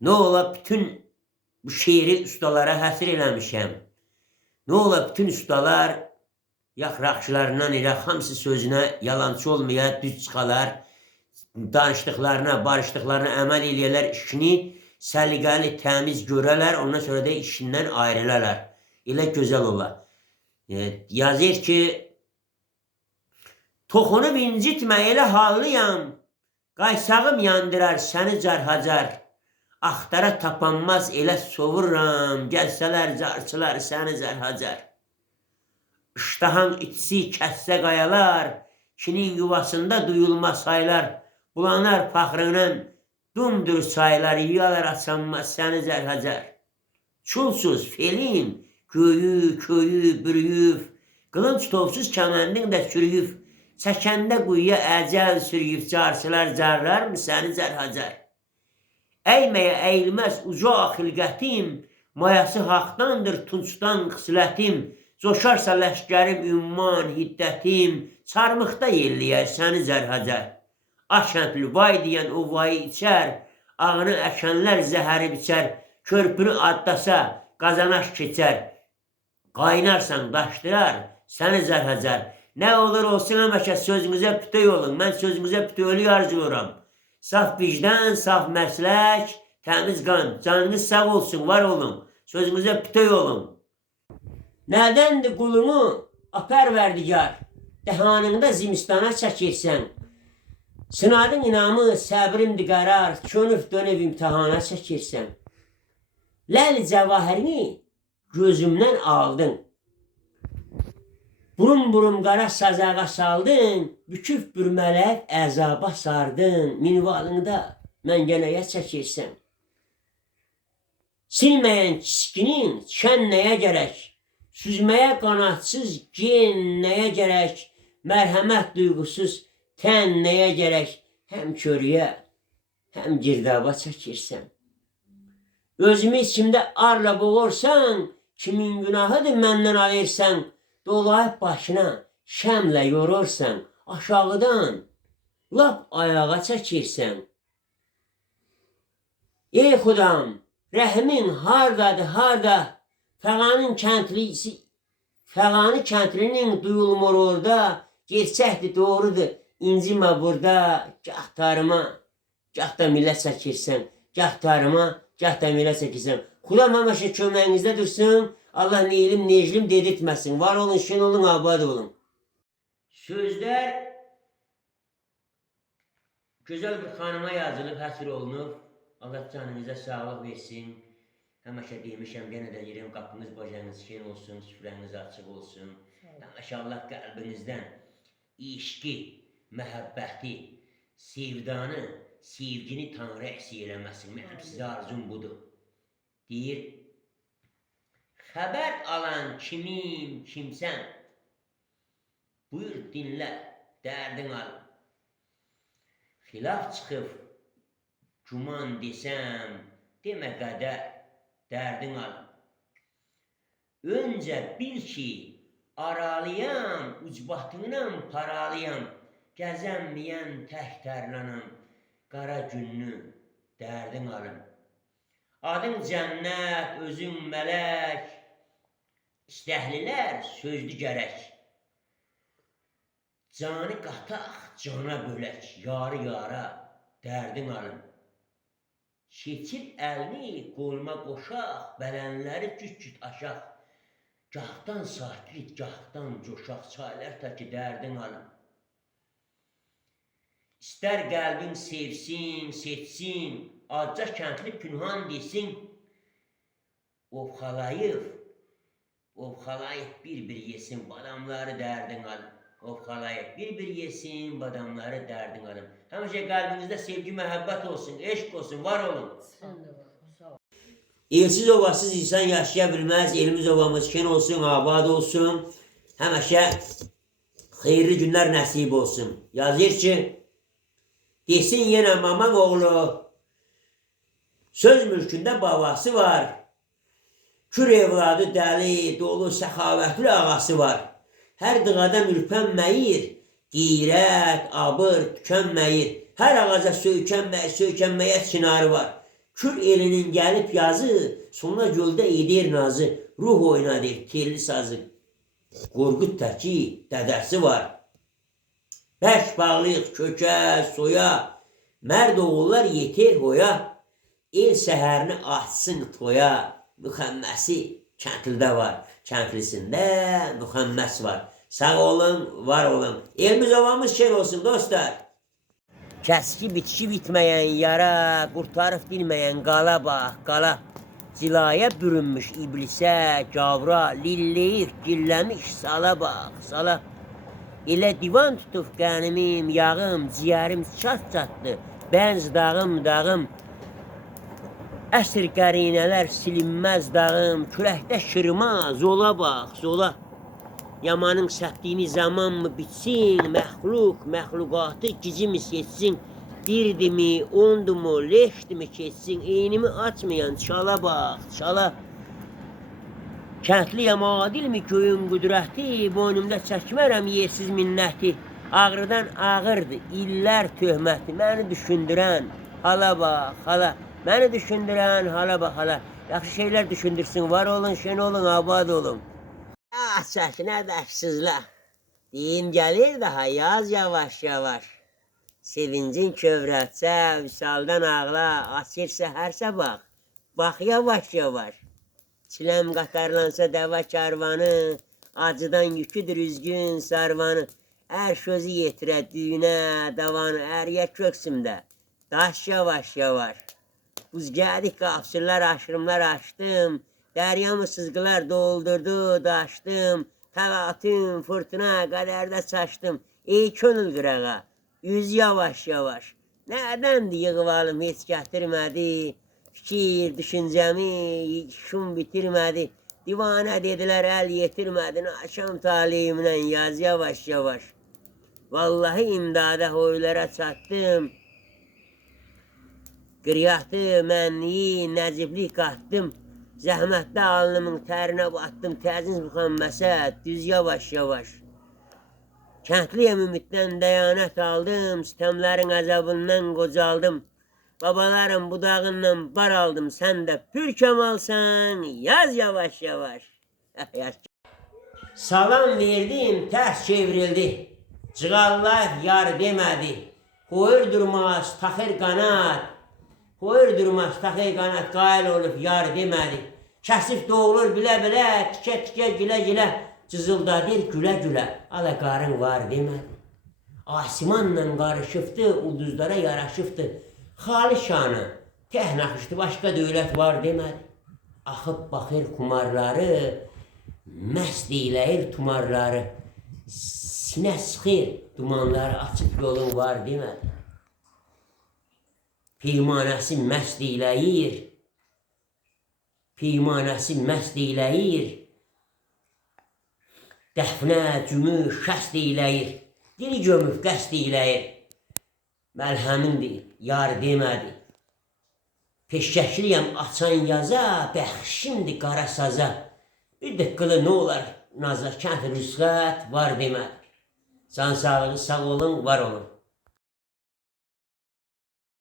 Nə ola bütün bu şeiri ustalara həsr eləmişəm. Nə ola bütün ustalar yaxraqçılarından elə hamısı sözünə yalançı olmaya, düz çıxalar, danışdıqlarına, barışdıqlarına əməl eləyərlər, işini səliqəli, təmiz görərlər, ondan sonra da işindən ayrılarlar. Elə gözəl olar. Yazır ki, toxunub incitmə, elə hallıyam, qaysağım yandırar səni carhacar, axtara tapanmaz elə sovuram, gəlsələr carçılar səni zərhacar. İştahan itisi kəssə qayalar, kinin yuvasında duyulmaz saylar, bulanar paxrının dumdur saylar, yiyalar açanmaz səni zərhacar. Çulsuz felin, köyü, bürüyüb, qılınc tovsuz kəməndin də çürüyüb, çəkəndə quyuya əcəl sürüyüb, carçılar carlar mı səni zərhacar? Əyməyə əyilməz uca xilqətim, mayası haqdandır tunçdan xislətim, coşarsa ləşkərim ümman hiddətim, çarmıqda yelliyər səni zərhacar. Aşəntli vay deyən o vayı içər, ağını əkənlər zəhəri biçər, körpünü addasa qazanaş keçər, qaynarsan daşdırar səni zərhacar. Nə olur olsun həmişə sözünüzə pütey olun, mən sözünüzə püteylük arzulayıram. Saf vicdan, saf məslək, təmiz qan, canınız sağ olsun, var olun, sözünüzə pütey olun. Nədəndir qulumu apər verdigar, dəhanında zimistana çəkirsən, sınadın inamı, səbrimdir qərar, könüf dönüb imtihana çəkirsən. Ləl cəvahirini gözümdən aldın, burum qara sazağa saldın, büküf bürmələk əzaba sardın, minvalında məngənəyə çəkirsən. Silməyən kiskinin şən nəyə gərək, süzməyə qanatsız gen nəyə gərək, mərhəmət duyğusuz tən nəyə gərək, həm körüyə, həm girdaba çəkirsən. Özümü içimdə arla boğursan, kimin günahıdır məndən alırsan, dolayıb başına şəmlə yorursan, aşağıdan lap ayağa çəkirsən. Ey xudam, rəhmin hardadır, harda? Fəğani kəndlinin duyulmur orada, gerçəkdir, doğrudur, incimə burada, gah tarıma, gah da milə çəkirsən, gah tarıma, gah da milə çəkirsən. Xudam həmişə köməyinizdə dursun, Allah neyilim, neclim dedirtməsin. Var olun, şen olun, abad olun. Sözlər gözəl bir xanıma yazılıb, həsr olunub. Allah canınıza sağlıq versin. Həmişə demişəm, yenə də deyirəm, qapınız, bacanız şen olsun, süfrəniz açıq olsun. Həmişə Allah qəlbinizdən işqi, məhəbbəti, sevdanı, sevgini Tanrı əksi eləməsin. Mənim sizə arzum budur. Deyir, xəbər alan kimim, kimsən, buyur dinlə, dərdin alın. Xilaf çıxıb, güman desəm, demə qədər, dərdin alın. Öncə bil ki, aralıyam, ucbatından paralıyam, gəzənməyən tək tərlanam, qara günlü dərdin alın. Adın cənnət, özün mələk, istəhlilər sözdü gərək. Canı qataq, cana bölək, yarı yara, dərdin alın. Keçir əlini qolma qoşaq, bələnləri cüt-cüt aşaq. Gahdan sakit, gahdan coşaq, çaylar təki dərdin alın. İstər qəlbin sevsin, seçsin, acca kəndli pünhan desin, ovxalayıb bir-bir yesin, badamları dərdin alın. Ovxalayıb bir-bir yesin, badamları dərdin alın. Həmişə qəlbinizdə sevgi, məhəbbət olsun, eşq olsun, var olun. Elsiz ovasız insan yaşaya bilməz, elimiz ovamız şen olsun, abad olsun, həmişə xeyirli günlər nəsib olsun. Yazır ki, desin yenə maman oğlu, söz mülkündə babası var, kür evladı dəli, dolu, səxavətli ağası var. Hər dıqadan ürpənməyir, qeyrət, abır, tükənməyir. Hər ağaca söykənməyə çinarı var. Kür elinin gəlib yazı, sonra göldə edir nazı, ruh oynadır telli sazı. Qorqud təki dədəsi var. Bərk bağlıyıq kökə, soya, mərd oğullar yeter hoya, el səhərini açsın toya, müxəmməsi kəndlidə var, kəndlisində müxəmməs var. Sağ olun, var olun. Elimiz ovamız şen olsun dostlar. Kəski bitki bitməyən yara, qurtarıb bilməyən qala bax, qala. Cilaya bürünmüş iblisə, gavra, lilləyik, gilləmiş, sala bax, sala. Elə divan tutub qənimim, yağım, ciyərim çat-çatdı, bənz dağım, dağım. Əsr qərinələr silinməz dağım, küləkdə şırma, zola bax, zola. Yamanın səpdiyini zaman mı bitsin, məxluqatı gicimi seçsin, birdimi, ondumu, leşdimi keçsin, eynimi açmayan çala bax, çala. Kəndliyəm adilmi köyün qüdrəti, boynumda çəkmərəm yersiz minnəti, ağrıdan ağırdı, illər töhməti, məni düşündürən, hala bax, hala, məni düşündürən, hala bax, hala. Yaxşı şeylər düşündürsün, var olun, şen olun, abad olun. Çəkinə dəksizlə. Deyim gəlir daha yaz yavaş-yavaş. Sevincin kövrətsə, vüsaldan ağla, açır səhərsə bax. Bax yavaş-yavaş. Çiləm qatarlansa dəvə kərvanı, acıdan yüküdür üzgün sarvanı. Hər sözü yetirə düyünə, davanı, əriyə köksümdə. Daş yavaş-yavaş. Buz gədik qapsırlar, aşırımlar açdım. Dəryamı sızgılar doldurdu, daşdım. Təlatüm, fırtına, qədərdə çaşdım. Ey könül qırağa, yüz yavaş-yavaş. Nədəndir yığıvalım heç gətirmədi. Fikir, düşüncəmi şum bitirmədi. Divanə dedilər, əl yetirmədi. Naşam taleyimlə yaz yavaş-yavaş. Vallahi imdada hoylara çatdım. Qıryatı, mənliyi, nəciblik qatdım. Zəhmətdə alnımın tərinə batdım, təziz müxəmməsə, düz yavaş-yavaş. Kəndliyəm ümiddən dəyanət aldım, sistəmlərin əzabından qocaldım. Babalarım budağından bar aldım, sən də pür kəmalsan, yaz yavaş-yavaş. Salam verdim, tərs çevrildi, cığallar yar demədi. Qoyur durmaz, taxır qanat, qoyur durmaz, taxır qanat, qail olub yar demədi. Kəsib doğulur bilə-bilə, tikə-tikə, gülə-gülə, cızıldadır gülə-gülə, ala qarın var demədi. Asimanla qarışıbdı, ulduzlara yaraşıbdı. Xali şanı, təh naxışdı, başqa dövlət var demədi. Axıb baxır kumarları, məst eyləyir tumarları. Sinə sıxır, dumanları açıb yolun var demədi. Peymanəsi məst eyləyir, peymanəsi məst eyləyir, dəfnə, cümüş, şəst eyləyir, dili gömüb qəst eyləyir, məlhəmindir, yar demədi. Peşkəkliyəm açan yaza, bəxşimdir qara saza, bir dəqqələ nə olar naza, kənd rüsxət var demədi. Can sağlığı, sağ olun, var olun.